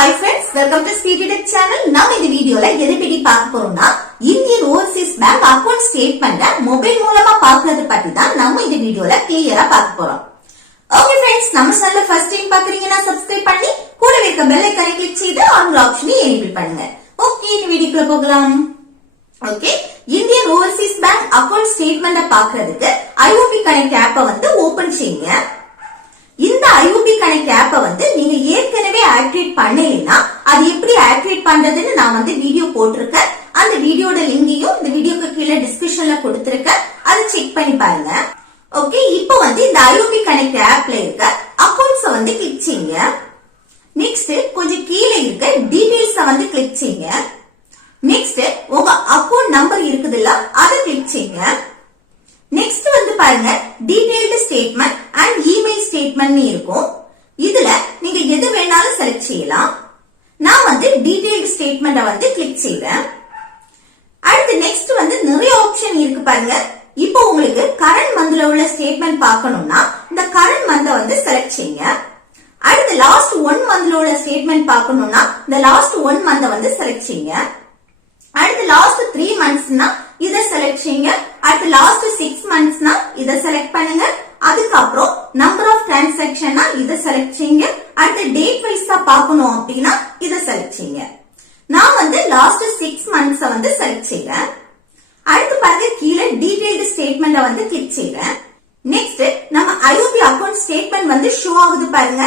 Hi friends, welcome to Speedy Tech channel. நம்ம இந்த வீடியோல எதை பத்தி பார்க்க போறோம்னா இந்தியன் ஓவர்சீஸ் பேங்க் அக்கவுண்ட் ஸ்டேட்மெண்ட மொபைல் மூலமா பார்க்கிறது பத்தி தான் நம்ம இந்த வீடியோல கிளியரா பார்க்க போறோம். ஓகே फ्रेंड्स, நம்ம சேனலை ஃபர்ஸ்ட் டைம் பாக்குறீங்கன்னா சப்ஸ்கிரைப் பண்ணி கூடவே இருக்க பெல் ஐகானை கிளிக் செய்து ஆல் ஆப்ஷனை எனேபிள் பண்ணுங்க. ஓகே, இந்த வீடியோக்குள்ள போகலாம். Okay, Indian overseas bank account ஸ்டேட்மெண்ட பார்க்கிறதுக்கு IOB கனெக்ட் ஆப்பை ஓபன் செய்யுங்க. இந்த IOB கனெக்ட் ஆப்பை நீங்க ஏற்கனவே ஆக்டிவேட் பண்ணலைன்னா அது எப்படி ஆக்டிவேட் பண்றதுன்னு நான் வீடியோ போட்டிருக்கேன். அந்த வீடியோட லிங்கையும் இந்த வீடியோக்கு கீழே டிஸ்கிரிப்ஷன்ல கொடுத்திருக்கேன். அதை செக் பண்ணி பாருங்க. ஓகே, இப்போ இந்த IOB கனெக்ட் ஆப்ல இருக்க அக்கவுண்ட்ஸ் கிளிக் செய்யுங்க. நெக்ஸ்ட் கொஞ்சம் கீழே இருக்க டீடைல்ஸ் கிளிக் செய்யுங்க. நெக்ஸ்ட் உங்க அக்கவுண்ட் நம்பர் இருக்குதுல்ல அதை கிளிக் செய்யுங்க. நெக்ஸ்ட் பாருங்க detailed statement and email statement இருக்கும். இதுல நீங்க எது வேணாலும் செலக்ட் செய்யலாம். நான் டீடைல்டு ஸ்டேட்மெண்ட் கிளிக் செய்றேன். அடுத்து நெக்ஸ்ட் நிறைய ஆப்ஷன் இருக்கு பாருங்க. இப்போ உங்களுக்கு கரண்ட் மந்த்ல உள்ள ஸ்டேட்மெண்ட் பார்க்கணும்னா இந்த கரண்ட் மந்த் செலக்ட் செய்யுங்க. அடுத்து லாஸ்ட் 1 மந்த்ல உள்ள ஸ்டேட்மெண்ட் பார்க்கணும்னா இந்த லாஸ்ட் 1 மந்த் செலக்ட் செய்யுங்க. அடுத்து லாஸ்ட் 3 மந்த்ஸ்னா இத செலக்ட் செய்யுங்க. அடுத்து லாஸ்ட் 6 மந்த்ஸ்னா இத செலக்ட் பண்ணுங்க. அதுக்கப்புறம் நம்பர் ஆஃப் டிரான்சாக்ஷன்னா இத செலக்ட் செய்யுங்க. அடுத்து டேட் வைஸா பார்க்கணும் அப்படின்னா இத செலக்ட் செய்யுங்க. நான் லாஸ்ட் 6 மந்த்ஸ் செலக்ட் செய்றேன். அடுத்து பாருங்க கீழே டீடைல்டு ஸ்டேட்மெண்ட் கிளிக் செய்றேன். நெக்ஸ்ட் நம்ம IOB அக்கவுண்ட் ஸ்டேட்மெண்ட் ஷோ ஆகுது பாருங்க.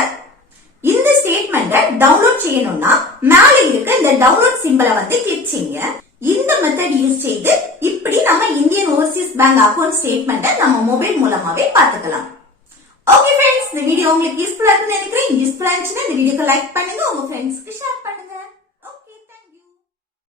இந்த ஸ்டேட்மெண்ட டவுன்லோட் செய்யணும்னா மேல இருக்க இந்த டவுன்லோட் சிம்பலை கிளிக் செய்யுங்க. இந்த மெத்தட் யூஸ் செய்து இப்படி நம்ம Indian overseas bank account statement நம்ம மொபைல் மூலமாவே பார்த்துக்கலாம். ஓகே फ्रेंड्स, இந்த வீடியோ உங்களுக்கு யூஸ்ஃபுல்லா இருக்குன்னு நினைக்கிறேன். யூஸ்ஃபுல்லா இருந்துச்சுன்னா இந்த வீடியோக்கு லைக் பண்ணுங்க, உங்க ஃப்ரெண்ட்ஸ்க்கு ஷேர் பண்ணுங்க.